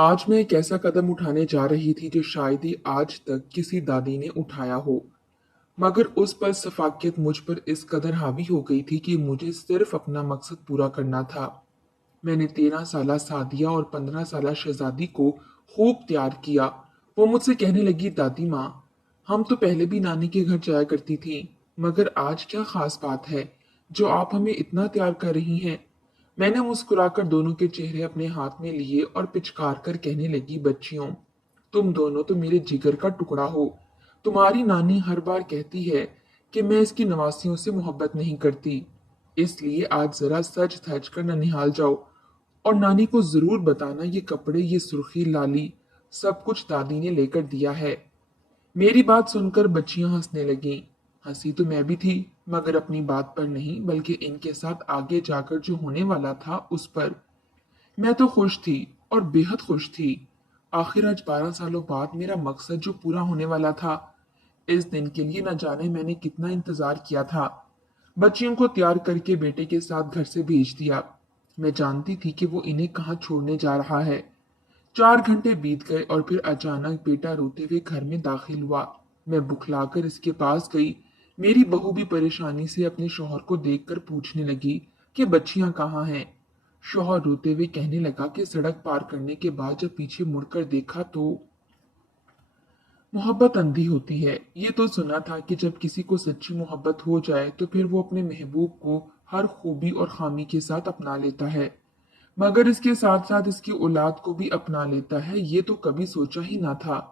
आज मैं एक ऐसा कदम उठाने जा रही थी जो शायद ही आज तक किसी दादी ने उठाया हो। मगर उस पल सफाकियत मुझ पर इस कदर हावी हो गई थी कि मुझे सिर्फ अपना मकसद पूरा करना था। मैंने 13 साला सादिया और 15 साला शहजादी को खूब तैयार किया। वो मुझसे कहने लगी, दादी माँ, हम तो पहले भी नानी के घर जाया करती थी, मगर आज क्या खास बात है जो आप हमें इतना तैयार कर रही हैं। मैंने मुस्कुराकर दोनों के चेहरे अपने हाथ में लिए और पिचकार कर कहने लगी, बच्चियों, तुम दोनों तो मेरे जिगर का टुकड़ा हो। तुम्हारी नानी हर बार कहती है कि मैं इसकी नवासियों से मोहब्बत नहीं करती, इसलिए आज जरा सज धज कर ननिहाल जाओ और नानी को जरूर बताना ये कपड़े, ये सुर्खी, लाली, सब कुछ दादी ने लेकर दिया है। मेरी बात सुनकर बच्चियां हंसने लगीं। हंसी तो मैं भी थी, मगर अपनी बात पर नहीं बल्कि इनके साथ आगे जाकर जो होने वाला था उस पर। मैं तो खुश थी और बेहद खुश थी। आखिर आज 12 सालों बाद मेरा मकसद जो पूरा होने वाला था। इस दिन के लिए न जाने मैंने कितना इंतजार किया था। बच्चियों को तैयार करके बेटे के साथ घर से भेज दिया। मैं जानती थी कि वो इन्हें कहाँ छोड़ने जा रहा है। 4 घंटे बीत गए और फिर अचानक बेटा रोते हुए घर में दाखिल हुआ। मैं बुखलाकर इसके पास गई। मेरी बहू भी परेशानी से अपने शौहर को देखकर पूछने लगी कि बच्चियां कहाँ हैं। शौहर रोते हुए कहने लगा कि सड़क पार करने के बाद जब पीछे मुड़कर देखा तो मोहब्बत अंधी होती है। ये तो सुना था कि जब किसी को सच्ची मोहब्बत हो जाए तो फिर वो अपने महबूब को हर खूबी और खामी के साथ अपना लेता है, मगर इसके साथ साथ इसकी औलाद को भी अपना लेता है। ये तो कभी सोचा ही ना था।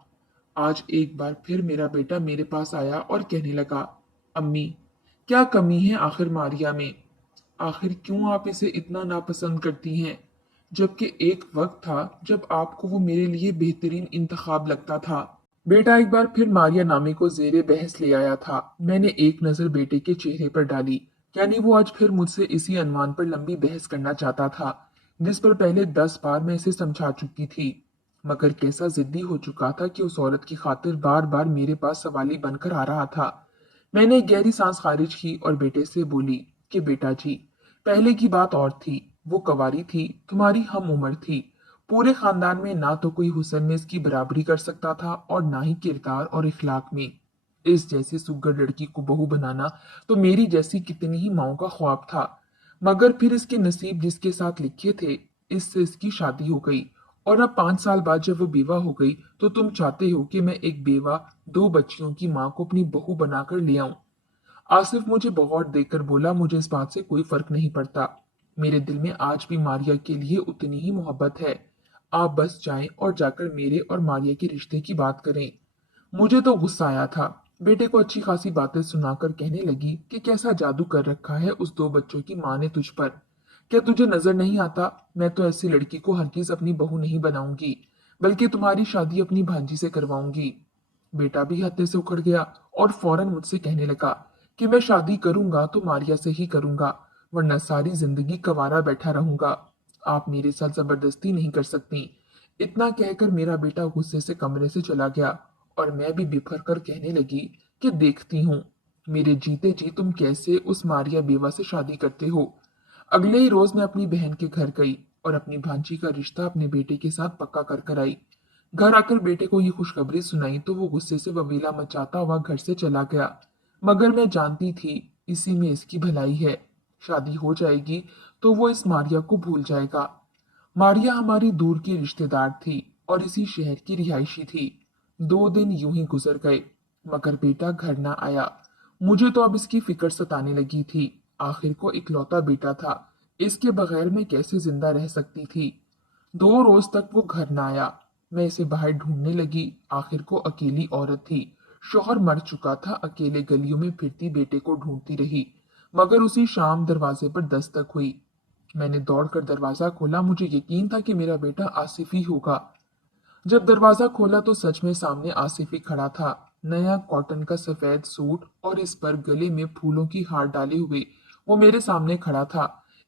आज एक बार फिर मेरा बेटा मेरे पास आया और कहने लगा, अम्मी, क्या कमी है आखिर मारिया में? आखिर क्यों आप इसे इतना नापसंद करती हैं, जबकि एक वक्त था जब आपको वो मेरे लिए बेहतरीन इंतखाब लगता था। बेटा एक बार फिर मारिया नामी को जेरे बहस ले आया था। मैंने एक नजर बेटे के चेहरे पर डाली, यानी वो आज फिर मुझसे इसी अनवान पर लंबी बहस करना चाहता था, जिस पर पहले 10 बार मैं इसे समझा चुकी थी। मगर कैसा जिद्दी हो चुका था कि उस औरत की खातिर बार बार मेरे पास सवाली बनकर आ रहा था। मैंने एक गहरी सांस खारिज की और बेटे से बोली कि बेटा जी, पहले की बात और थी। वो कवारी थी, तुम्हारी हम उम्र थी। पूरे खानदान में ना तो कोई हुस्न में इसकी बराबरी कर सकता था और ना ही किरदार और इखलाक में। इस जैसी सुग्गर लड़की को बहू बनाना तो मेरी जैसी कितनी ही माओ का ख्वाब था। मगर फिर इसके नसीब जिसके साथ लिखे थे, इससे इसकी शादी हो गई। और अब 5 साल बाद जब वो बेवा हो गई तो तुम चाहते हो कि मैं एक बेवा, 2 बच्चियों की माँ को अपनी बहू बनाकर ले आऊं। आसिफ मुझे बहुत देखकर बोला, मुझे इस बात से कोई फर्क नहीं पड़ता। मेरे दिल में आज भी मारिया के लिए उतनी ही मोहब्बत है। आप बस जाएं और जाकर मेरे और मारिया के रिश्ते की बात करें। मुझे तो गुस्सा आया था। बेटे को अच्छी खासी बातें सुनाकर कहने लगी कि कैसा जादू कर रखा है उस 2 बच्चों की माँ ने तुझ पर। क्या तुझे नजर नहीं आता, मैं तो ऐसी लड़की को हरगिज अपनी बहू नहीं बनाऊंगी, बल्कि तुम्हारी शादी अपनी भांजी से करवाऊंगी। बेटा भी हत्थे से उखड़ गया और फौरन मुझसे कहने लगा कि मैं शादी करूंगा तो मारिया से ही करूंगा, वरना सारी जिंदगी कवारा बैठा रहूंगा। आप मेरे साथ जबरदस्ती नहीं कर सकती। इतना कहकर मेरा बेटा गुस्से से कमरे से चला गया और मैं भी बिफर कर कहने लगी कि देखती हूँ मेरे जीते जी तुम कैसे उस मारिया बेवा से शादी करते हो। अगले ही रोज मैं अपनी बहन के घर गई और अपनी भांजी का रिश्ता अपने बेटे के साथ पक्का कर कर आई। घर आकर बेटे को ये खुशखबरी सुनाई तो वो गुस्से से बवेला मचाता हुआ घर से चला गया। मगर मैं जानती थी इसी में इसकी भलाई है। शादी हो जाएगी तो वो इस मारिया को भूल जाएगा। मारिया हमारी दूर की रिश्तेदार थी और इसी शहर की रिहायशी थी। 2 दिन यूं ही गुजर गए, मगर बेटा घर ना आया। मुझे तो अब इसकी फिक्र सताने लगी थी। आखिर को इकलौता बेटा था, इसके बगैर मैं कैसे जिंदा रह सकती थी। 2 रोज तक वो घर ना आया। मैं इसे बाहर ढूंढने लगी। आखिर को अकेली औरत थी, शौहर मर चुका था, अकेले गलियों में फिरती बेटे को ढूंढती रही। मगर उसी शाम दरवाजे पर दस्तक हुई। मैंने दौड़कर दरवाजा खोला। मुझे यकीन था कि मेरा बेटा आसिफ ही होगा। जब दरवाजा खोला तो सच में सामने आसिफ ही खड़ा था। नया कॉटन का सफेद सूट और इस पर गले में फूलों की हार डाले हुए वो मेरे सामने खड़ा था।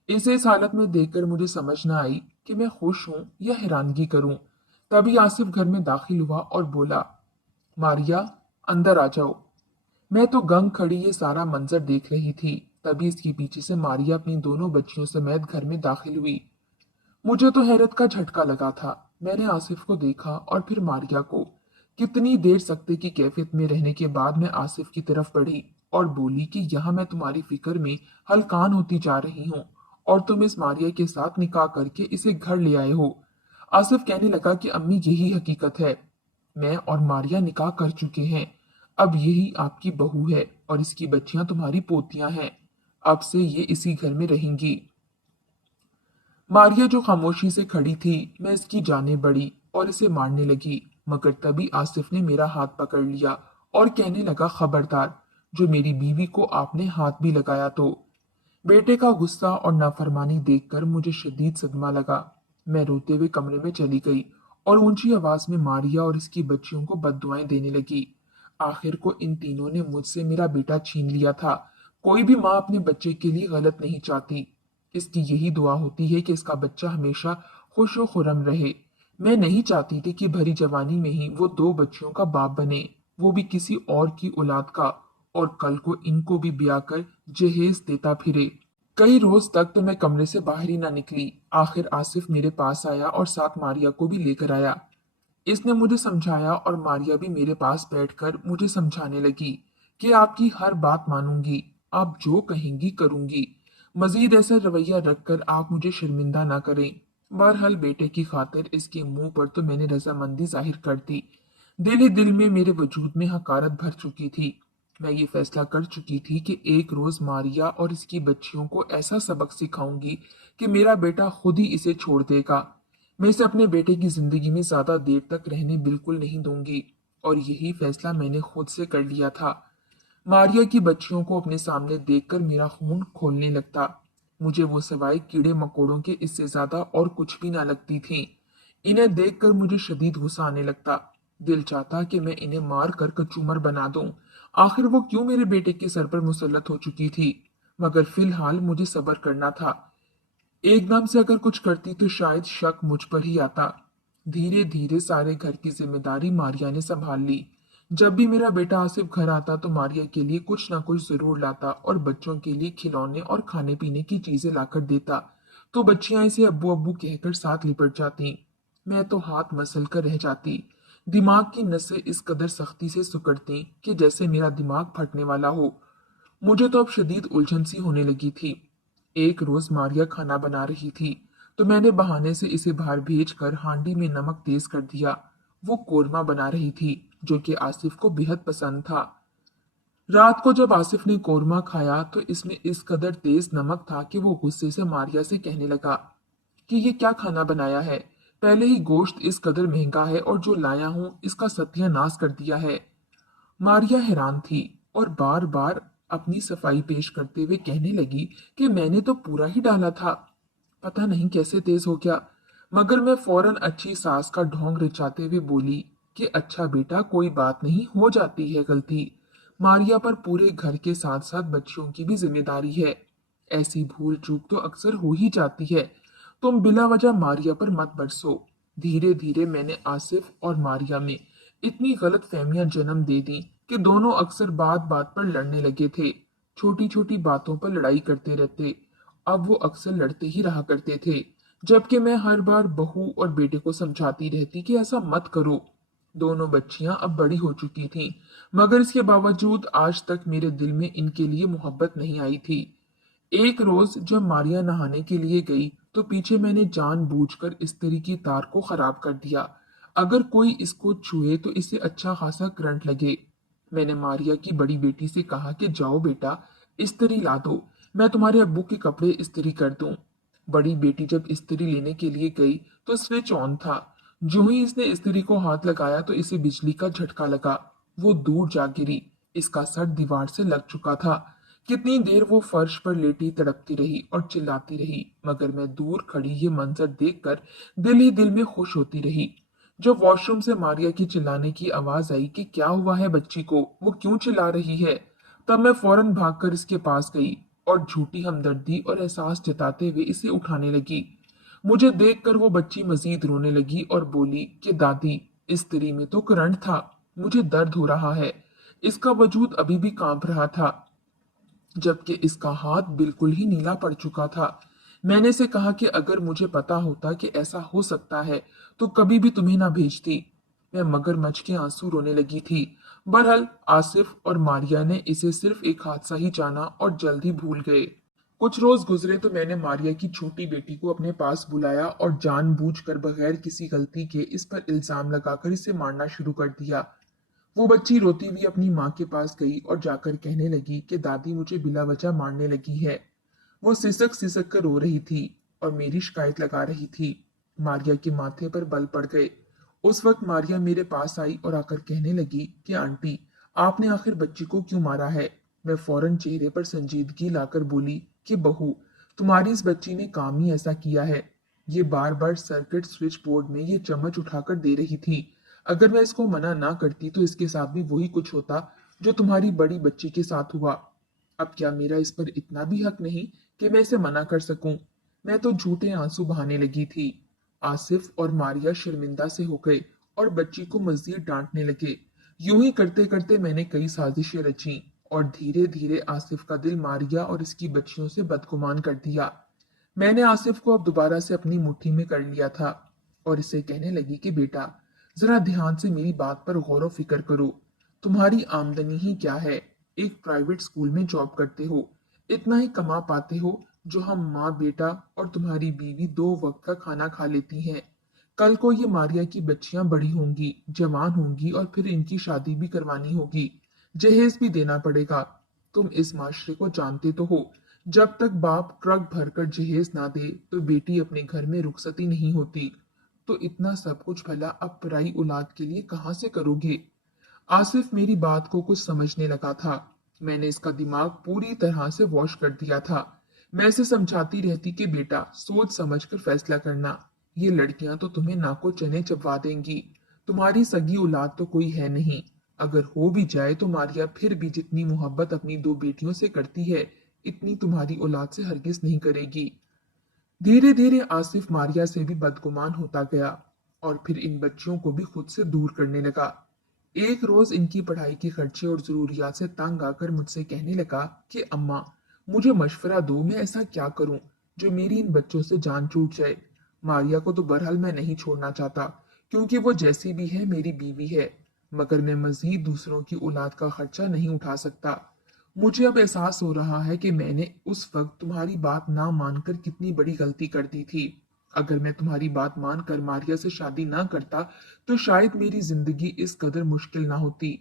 इसे इस हालत में देखकर मुझे समझ न आई कि मैं खुश हूं या हैरानगी करूं। तभी आसिफ घर में दाखिल हुआ और बोला, मारिया, अंदर आ जाओ। मैं तो गंग खड़ी ये सारा मंजर देख रही थी। तभी इसके पीछे से मारिया अपनी दोनों बच्चियों समेत घर में दाखिल हुई। मुझे तो हैरत का झटका लगा था। मैंने आसिफ को देखा और फिर मारिया को। कितनी देर सख्ते की कैफियत में रहने के बाद मैं आसिफ की तरफ बढ़ी और बोली कि यहाँ मैं तुम्हारी फिक्र में हलकान होती जा रही हूँ और तुम इस मारिया के साथ निकाह करके इसे घर ले आए हो। आसिफ कहने लगा कि अम्मी यही हकीकत है। मैं और मारिया निकाह कर चुके हैं। अब यही आपकी बहू है और इसकी बच्चियां तुम्हारी पोतियां हैं। अब से ये इसी घर में रहेंगी। मारिया जो खामोशी से खड़ी थी, मैं इसकी जाने बढ़ी और इसे मारने लगी, मगर तभी आसिफ ने मेरा हाथ पकड़ लिया और कहने लगा, खबरदार, जो मेरी बीवी को आपने हाथ भी लगाया तो। बेटे का गुस्सा और नाफरमानी देखकर मुझे शदीद सदमा लगा। मैं रोते हुए कमरे में चली गई और ऊंची आवाज में मारिया और इसकी बच्चियों को बद्दुआएं देने लगी। आखिर को इन तीनों ने मुझसे मेरा बेटा छीन लिया था। कोई भी माँ अपने बच्चे के लिए गलत नहीं चाहती। इसकी यही दुआ होती है कि इसका बच्चा हमेशा खुश और खुर्रम रहे। मैं नहीं चाहती थी कि भरी जवानी में ही वो दो बच्चियों का बाप बने, वो भी किसी और की औलाद का, और कल को इनको भी ब्याह कर जहेज देता फिरे। कई रोज तक तो मैं कमरे से बाहर ही ना निकली। आखिर आसिफ मेरे पास आया और साथ मारिया को भी लेकर आया। इसने मुझे समझाया और मारिया भी मेरे पास बैठकर मुझे समझाने लगी कि आपकी हर बात मानूंगी, आप जो कहेंगी करूंगी। मजीद ऐसा रवैया रखकर आप मुझे शर्मिंदा ना करें। बहरहाल बेटे की खातिर इसके मुंह पर तो मैंने रजामंदी जाहिर कर दी। दिल ही दिल में मेरे वजूद में हकारत भर चुकी थी। मैं ये फैसला कर चुकी थी कि एक रोज मारिया और इसकी बच्चियों को ऐसा सबक सिखाऊंगी कि मेरा बेटा खुद ही इसे छोड़ देगा। मैं इसे अपने बेटे की जिंदगी में ज्यादा देर तक रहने बिल्कुल नहीं दूंगी, और यही फैसला मैंने खुद से कर लिया था। मारिया की बच्चियों को अपने सामने देखकर मेरा खून खोलने लगता। मुझे वो सवाए कीड़े मकोड़ों के इससे ज्यादा और कुछ भी ना लगती थीं। इन्हें देखकर मुझे शदीद गुस्सा आने लगता। दिल चाहता कि मैं इन्हें मार कर कचूमर बना दूं। आखिर वो क्यों मेरे बेटे के सर पर मुसल्लत हो चुकी थी, मगर फिलहाल मुझे सब्र करना था। एकदम से अगर कुछ करती तो शायद शक मुझ पर ही आता। धीरे धीरे सारे घर की जिम्मेदारी मारिया ने संभाल ली। जब भी मेरा बेटा आसिफ घर आता तो मारिया के लिए कुछ ना कुछ जरूर लाता और बच्चों के लिए खिलौने और खाने पीने की चीजें लाकर देता, तो बच्चियां इसे अब्बू अब्बू कहकर साथ लिपट जाती। मैं तो हाथ मसल कर रह जाती। दिमाग की नसें इस कदर सख्ती से सिकुड़ती कि जैसे मेरा दिमाग फटने वाला हो। मुझे तो अब शदीद उलझन सी होने लगी थी। एक रोज मारिया खाना बना रही थी तो मैंने बहाने से इसे बाहर भेजकर हांडी में नमक तेज कर दिया। वो कोरमा बना रही थी जो कि आसिफ को बेहद पसंद था। रात को जब आसिफ ने कोरमा खाया तो इसमें इस कदर तेज नमक था कि वो गुस्से से मारिया से कहने लगा कि ये क्या खाना बनाया है। पहले ही गोश्त इस कदर महंगा है और जो लाया हूं इसका सत्यानाश कर दिया है। मारिया हैरान थी और बार बार अपनी सफाई पेश करते हुए कहने लगी कि मैंने तो पूरा ही डाला था, पता नहीं कैसे तेज हो गया। मगर मैं फौरन अच्छी सास का ढोंग रचाते हुए बोली कि अच्छा बेटा, कोई बात नहीं, हो जाती है गलती। मारिया पर पूरे घर के साथ साथ बच्चियों की भी जिम्मेदारी है। ऐसी भूल चूक तो अक्सर हो ही जाती है। तुम बिला वजह मारिया पर मत बरसो। धीरे धीरे मैंने आसिफ और मारिया में इतनी गलत फहमियां जन्म दे दी कि दोनों अक्सर बात बात पर लड़ने लगे थे। छोटी छोटी बातों पर लड़ाई करते रहते। अब वो अक्सर लड़ते ही रहा करते थे, जबकि मैं हर बार बहू और बेटे को समझाती रहती कि ऐसा मत करो। दोनों बच्चियां अब बड़ी हो चुकी थीं, मगर इसके बावजूद आज तक मेरे दिल में इनके लिए मोहब्बत नहीं आई थी। एक रोज जब मारिया नहाने के लिए गई तो पीछे मैंने जानबूझकर इस्त्री की तार को खराब कर दिया। अगर कोई इसको छुए तो इसे अच्छा खासा करंट लगे। मैंने मारिया की बड़ी बेटी से कहा कि जाओ बेटा, इस्त्री ला दो, मैं तुम्हारे अब्बू के कपड़े इस्त्री कर दूं। बड़ी बेटी जब इस्त्री लेने के लिए गई तो स्विच ऑन था। जो ही इसने इस्त्री को हाथ लगाया तो इसे बिजली का झटका लगा। वो दूर जा गिरी। इसका सर दीवार से लग चुका था। कितनी देर वो फर्श पर लेटी तड़पती रही और चिल्लाती रही, मगर मैं दूर खड़ी ये मंजर देखकर दिल ही दिल में खुश होती रही। जब वॉशरूम से मारिया की चिल्लाने की आवाज आई कि क्या हुआ है बच्ची को, वो क्यों चिल्ला रही है, तब मैं फौरन भागकर इसके पास गई और झूठी हमदर्दी और एहसास जताते हुए इसे उठाने लगी। मुझे देखकर वो बच्ची मजीद रोने लगी और बोली कि दादी, इस्त्री में तो करंट था, मुझे दर्द हो रहा है। इसका वजूद अभी भी कांप रहा था, जबकि इसका हाथ बिल्कुल ही नीला पड़ चुका था। मैंने इसे कहा कि अगर मुझे पता होता कि ऐसा हो सकता है तो कभी भी तुम्हें ना भेजती। मैं मगरमच्छ के आंसू रोने लगी थी। बहरहाल आसिफ और मारिया ने इसे सिर्फ एक हादसा ही जाना और जल्द ही भूल गए। कुछ रोज गुजरे तो मैंने मारिया की छोटी बेटी को अपने पास बुलाया और जानबूझकर बगैर किसी गलती के इस पर इल्जाम लगाकर इसे मारना शुरू कर दिया। वो बच्ची रोती हुई अपनी माँ के पास गई और जाकर कहने लगी कि दादी मुझे बिला वजह मारने लगी है। वो सिसक सिसक कर रो रही थी और मेरी शिकायत लगा रही थी। मारिया के माथे पर बल पड़ गए। उस वक्त मारिया मेरे पास आई और आकर कहने लगी कि आंटी, आपने आखिर बच्ची को क्यों मारा है। मैं फौरन चेहरे पर संजीदगी लाकर बोली कि बहू, तुम्हारी इस बच्ची ने काम ही ऐसा किया है। ये बार बार सर्किट स्विच बोर्ड में ये चम्मच उठाकर दे रही थी। अगर मैं इसको मना ना करती तो इसके साथ भी वही कुछ होता जो तुम्हारी बड़ी बच्ची के साथ हुआ। अब क्या मेरा इस पर इतना भी हक नहीं कि मैं इसे मना कर सकूं। मैं तो झूठे आंसू बहाने लगी थी। आसिफ और मारिया शर्मिंदा से हो गए और बच्ची को मजीद डांटने लगे। यूं ही करते करते मैंने कई साजिशें रची और धीरे धीरे आसिफ का दिल मारिया और इसकी बच्चियों से बदगुमान कर दिया। मैंने आसिफ को अब दोबारा से अपनी मुट्ठी में कर लिया था और इसे कहने लगी कि बेटा, जरा ध्यान से मेरी बात पर गौर व फिक्र करो। तुम्हारी आमदनी ही क्या है। एक प्राइवेट स्कूल में जॉब करते हो, इतना ही कमा पाते हो जो हम माँ बेटा और तुम्हारी बीवी 2 वक्त का खाना खा लेती हैं। कल को ये मारिया की बच्चियां बड़ी होंगी, जवान होंगी और फिर इनकी शादी भी करवानी होगी, जहेज भी देना पड़ेगा। तुम इस माशरे को जानते तो हो, जब तक बाप ट्रक भरकर जहेज ना दे तो बेटी अपने घर में रुखसती नहीं होती। तो इतना सब कुछ भला अब पराई औलाद के लिए कहाँ से करोगे। आसिफ मेरी बात को कुछ समझने लगा था। मैंने इसका दिमाग पूरी तरह से वॉश कर दिया था। मैं इसे समझाती रहती कि बेटा, सोच समझ कर फैसला करना। ये लड़कियां तो तुम्हें नाको चने चबवा देंगी। तुम्हारी सगी औलाद तो कोई है नहीं। अगर हो भी जाए तो मारिया फिर भी जितनी मोहब्बत अपनी 2 बेटियों से करती है, इतनी तुम्हारी औलाद से हरगिज नहीं करेगी। धीरे धीरे आसिफ मारिया से भी बदगुमान होता गया और फिर इन बच्चियों को भी खुद से दूर करने लगा। एक रोज इनकी पढ़ाई के खर्चे और जरूरियात से तंग आकर मुझसे कहने लगा कि अम्मा, मुझे मशवरा दो, मैं ऐसा क्या करूं जो मेरी इन बच्चों से जान छूट जाए। मारिया को तो बहरहाल मैं नहीं छोड़ना चाहता, क्योंकि वो जैसी भी है मेरी बीवी है, मगर मैं मजीद दूसरों की औलाद का खर्चा नहीं उठा सकता। मुझे अब एहसास हो रहा है कि मैंने उस वक्त तुम्हारी बात ना मानकर कितनी बड़ी गलती कर दी थी। अगर मैं तुम्हारी बात मानकर मारिया से शादी ना करता तो शायद मेरी जिंदगी इस कदर मुश्किल ना होती।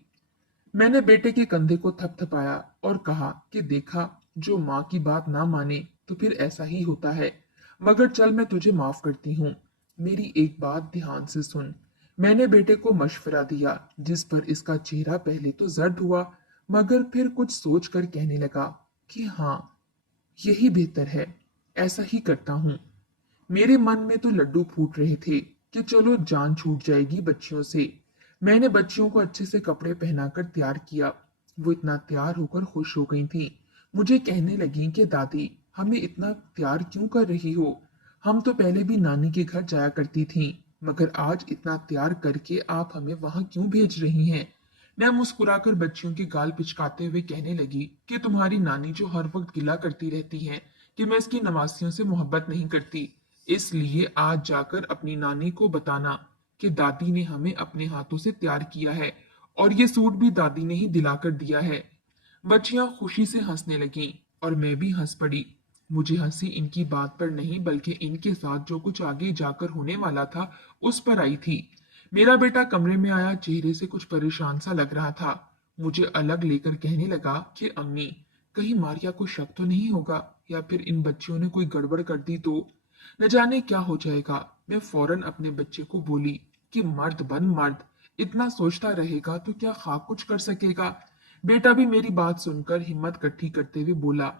मैंने बेटे के कंधे को थपथपाया और कहा कि देखा, जो माँ की बात ना माने तो फिर ऐसा ही होता है। मगर चल, मैं तुझे माफ करती हूँ। मेरी एक बात ध्यान से सुन। मैंने बेटे को मशवरा दिया, जिस पर इसका चेहरा पहले तो जर्द हुआ, मगर फिर कुछ सोच कर कहने लगा कि हाँ, यही बेहतर है, ऐसा ही करता हूँ। मेरे मन में तो लड्डू फूट रहे थे कि चलो जान छूट जाएगी बच्चियों से। मैंने बच्चियों को अच्छे से कपड़े पहनाकर तैयार किया। वो इतना तैयार होकर खुश हो गई थी। मुझे कहने लगी कि दादी, हमें इतना तैयार क्यों कर रही हो। हम तो पहले भी नानी के घर जाया करती थी, मगर आज इतना तैयार करके आप हमें वहां क्यों भेज रही हैं। मैं मुस्कुराकर बच्चियों के गाल पिचकाते हुए कहने लगी कि तुम्हारी नानी जो हर वक्त गिला करती रहती है कि मैं इसकी नवासियों से मोहब्बत नहीं करती, इसलिए आज जाकर अपनी नानी को बताना कि दादी ने हमें अपने हाथों से तैयार किया है और ये सूट भी दादी ने ही दिलाकर दिया है। बच्चियां खुशी से हंसने लगीं और मैं भी हंस पड़ी। मुझे हंसी इनकी बात पर नहीं बल्कि इनके साथ जो कुछ आगे जाकर होने वाला था उस पर आई थी। मेरा बेटा कमरे में आया, चेहरे से कुछ परेशान सा लग रहा था। मुझे अलग लेकर कहने लगा कि अम्मी, कहीं मारिया को शक तो नहीं होगा, या फिर इन बच्चियों ने कोई गड़बड़ कर दी तो न जाने क्या हो जाएगा। मैं फौरन अपने बच्चे को बोली कि मर्द बन मर्द, इतना सोचता रहेगा तो क्या खाक कुछ कर सकेगा। बेटा भी मेरी बात सुनकर हिम्मत इकट्ठी करते हुए बोला,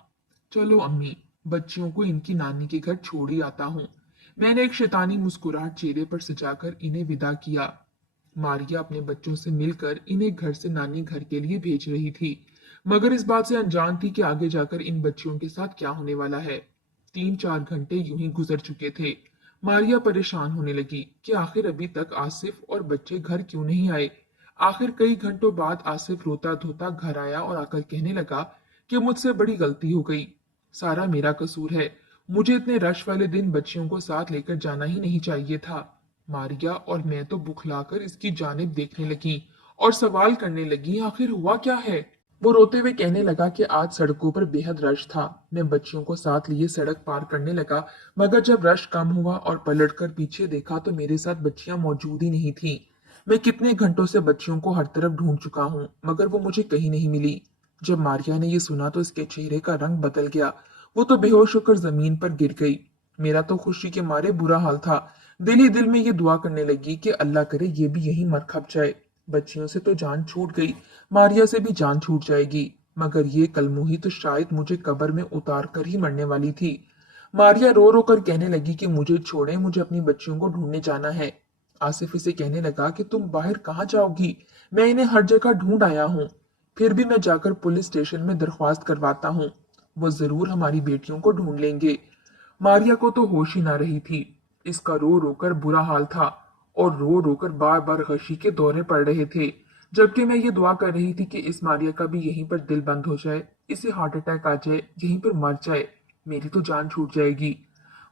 चलो अम्मी, बच्चियों को इनकी नानी के घर छोड़ ही आता हूँ। मैंने एक शैतानी मुस्कुराहट चेहरे पर सजाकर इन्हें विदा किया। मारिया अपने बच्चों से मिलकर इन्हें घर से नानी घर के लिए भेज रही थी, मगर इस बात से अनजान थी कि आगे जाकर इन बच्चियों के साथ क्या होने वाला है। 3-4 घंटे यूं ही गुजर चुके थे। मारिया परेशान होने लगी कि आखिर अभी तक आसिफ और बच्चे घर क्यों नहीं आए। आखिर कई घंटों बाद आसिफ रोता धोता घर आया और आकर कहने लगा कि मुझसे बड़ी गलती हो गई, सारा मेरा कसूर है। मुझे इतने रश वाले दिन बच्चियों को साथ लेकर जाना ही नहीं चाहिए था। मारिया और मैं तो बुखलाकर इसकी जानिब देखने लगी और सवाल करने लगी, आखिर हुआ क्या है। वो रोते हुए कहने लगा कि आज सड़कों पर बेहद रश था। मैं बच्चियों को साथ लिए सड़क पार करने लगा, मगर जब रश कम हुआ और पलटकर पीछे देखा तो मेरे साथ बच्चियां मौजूद ही नहीं थीं। मैं कितने घंटों से बच्चियों को हर तरफ ढूंढ चुका हूँ, मगर वो मुझे कहीं नहीं मिली। जब मारिया ने ये सुना तो इसके चेहरे का रंग बदल गया। वो तो बेहोश होकर जमीन पर गिर गई। मेरा तो खुशी के मारे बुरा हाल था। दिल ही दिल में ये दुआ करने लगी कि अल्लाह करे ये भी यहीं मर खप जाए। बच्चियों से तो जान छूट गई, मारिया से भी जान छूट जाएगी, मगर ये कलमुही तो शायद मुझे कब्र में उतार कर ही मरने वाली थी। मारिया रो रो कर कहने लगी कि मुझे छोड़े, मुझे अपनी बच्चियों को ढूंढने जाना है। आसिफ इसे कहने लगा कि तुम बाहर कहाँ जाओगी, मैं इन्हें हर जगह ढूंढ आया हूँ। फिर भी मैं जाकर पुलिस स्टेशन में दरख्वास्त करवाता हूँ, वो जरूर हमारी बेटियों को ढूंढ लेंगे। मारिया को तो होश ही ना रही थी। इसका रो रो कर बुरा हाल था और रो रो कर बार बार गशी के दौरे पड़ रहे थे, जबकि मैं ये दुआ कर रही थी कि इस मारिया का भी यहीं पर दिल बंद हो जाए, इसे हार्ट अटैक आ जाए, यहीं पर मर जाए, मेरी तो जान छूट जाएगी।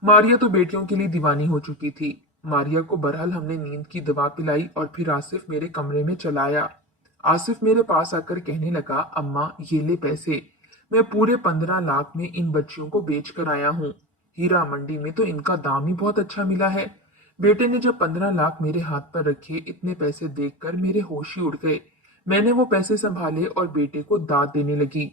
मारिया तो बेटियों के लिए दीवानी हो चुकी थी। मारिया को बहरहाल हमने नींद की दवा पिलाई और फिर आसिफ मेरे कमरे में चलाया। आसिफ मेरे पास आकर कहने लगा, अम्मा ये ले पैसे, मैं पूरे 15 लाख में इन बच्चियों को बेच कर आया हूँ। हीरा मंडी में तो इनका दाम ही बहुत अच्छा मिला है। बेटे ने जब 15 लाख मेरे हाथ पर रखे, इतने पैसे देखकर मेरे होश ही उड़ गए। मैंने वो पैसे संभाले और बेटे को दाद देने लगी।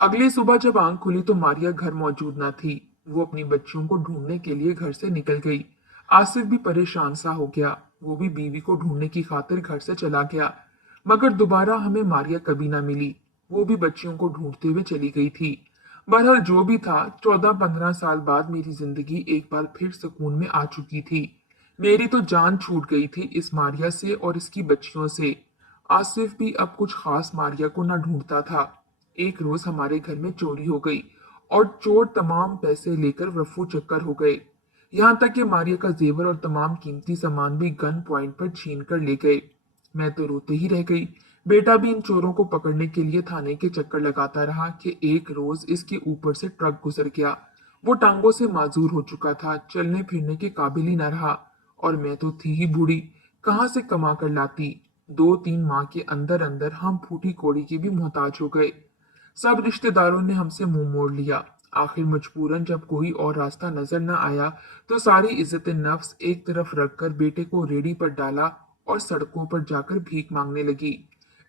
अगली सुबह जब आंख खुली तो मारिया घर मौजूद न थी। वो अपनी बच्चियों को ढूंढने के लिए घर से निकल गई। आसिफ भी परेशान सा हो गया। वो भी बीवी को ढूंढने की खातिर घर से चला गया, मगर दोबारा हमें मारिया कभी ना मिली। वो भी बच्चियों को ढूंढते हुए चली गई थी। बहरहाल जो भी था, 14-15 साल बाद मेरी जिंदगी एक बार फिर सुकून में आ चुकी थी। मेरी तो जान छूट गई थी इस मारिया से और इसकी बच्चियों से। आसिफ भी अब कुछ खास मारिया को न ढूंढता था। एक रोज हमारे घर में चोरी हो गई और चोर तमाम पैसे लेकर रफू चक्कर हो गए। यहाँ तक कि मारिया का जेवर और तमाम कीमती सामान भी गन पॉइंट पर छीन कर ले गए। मैं तो रोते ही रह गई। बेटा भी इन चोरों को पकड़ने के लिए थाने के चक्कर लगाता रहा कि एक रोज इसके ऊपर से ट्रक गुजर गया। वो टांगों से माजूर हो चुका था, चलने फिरने के काबिल ही न रहा। और मैं तो थी ही बूढ़ी, कहाँ से कमा कर लाती। 2-3 माह के अंदर अंदर हम फूटी कोड़ी के भी मोहताज हो गए। सब रिश्तेदारों ने हमसे मुंह मोड़ लिया। आखिर मजबूरन जब कोई और रास्ता नजर न आया तो सारी इज्जत नफ्स एक तरफ रखकर बेटे को रेडी पर डाला और सड़कों पर जाकर भीख मांगने लगी।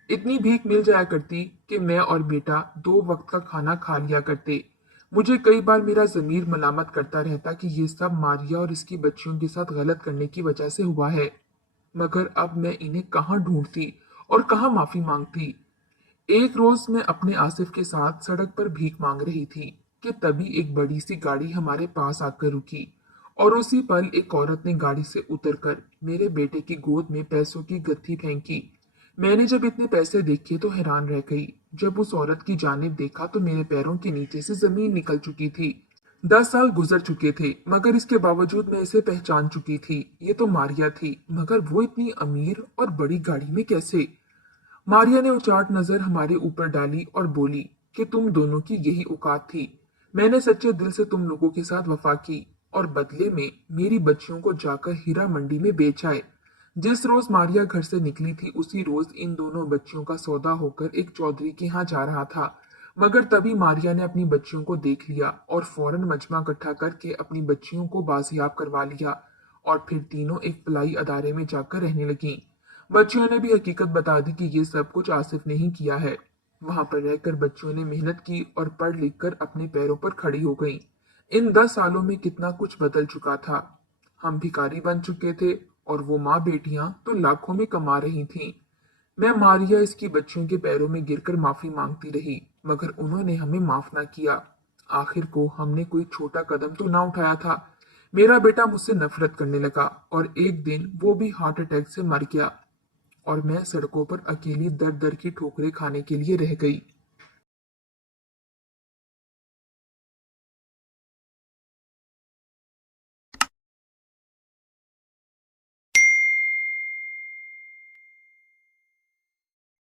इतनी भीख मिल जाया करती कि मैं और बेटा 2 वक्त का खाना खा लिया करते। मुझे कई बार मेरा जमीर मलामत करता रहता कि ये सब मारिया और इसकी बच्चियों के साथ गलत करने की वजह से हुआ है, मगर अब मैं इन्हें कहाँ ढूंढती और कहाँ माफी मांगती। एक रोज मैं अपने आसिफ के साथ सड़क पर भीख मांग रही थी कि तभी एक बड़ी सी गाड़ी हमारे पास आकर रुकी और उसी पल एक औरत ने गाड़ी से उतरकर मेरे बेटे की गोद में पैसों की गत्थी फेंकी। मैंने जब इतने पैसे देखे तो हैरान रह गई। जब उस औरत की जानिब देखा तो मेरे पैरों के नीचे से जमीन निकल चुकी थी। 10 साल गुजर चुके थे, मगर इसके बावजूद मैं इसे पहचान चुकी थी। ये तो मारिया थी, मगर वो इतनी अमीर और बड़ी गाड़ी में कैसे। मारिया ने उचाट नजर हमारे ऊपर डाली और बोली कि तुम दोनों की यही औकात थी। मैंने सच्चे दिल से तुम लोगों के साथ वफा की और बदले में मेरी बच्चियों को जाकर हीरा मंडी में बेच आए। जिस रोज मारिया घर से निकली थी उसी रोज इन दोनों बच्चियों का सौदा होकर एक चौधरी के यहाँ जा रहा था, मगर तभी मारिया ने अपनी बच्चियों को देख लिया और फौरन मजमा इकट्ठा करके अपनी बच्चियों को बाजियाब करवा लिया और फिर तीनों एक पलाई अदारे में जाकर रहने लगी। बच्चियों ने भी हकीकत बता दी कि ये सब कुछ आसिफ ने ही किया है। वहां पर रहकर बच्चियों ने मेहनत की और पढ़ लिख कर अपने पैरों पर खड़ी हो गईं। इन 10 सालों में कितना कुछ बदल चुका था। हम भिखारी बन चुके थे और वो माँ बेटियां तो लाखों में कमा रही थीं। मैं मारिया इसकी बच्चियों के पैरों में गिरकर माफी मांगती रही, मगर उन्होंने हमें माफ ना किया। आखिर को हमने कोई छोटा कदम तो ना उठाया था। मेरा बेटा मुझसे नफरत करने लगा और एक दिन वो भी हार्ट अटैक से मर गया और मैं सड़कों पर अकेली दर दर की ठोकरें खाने के लिए रह गई।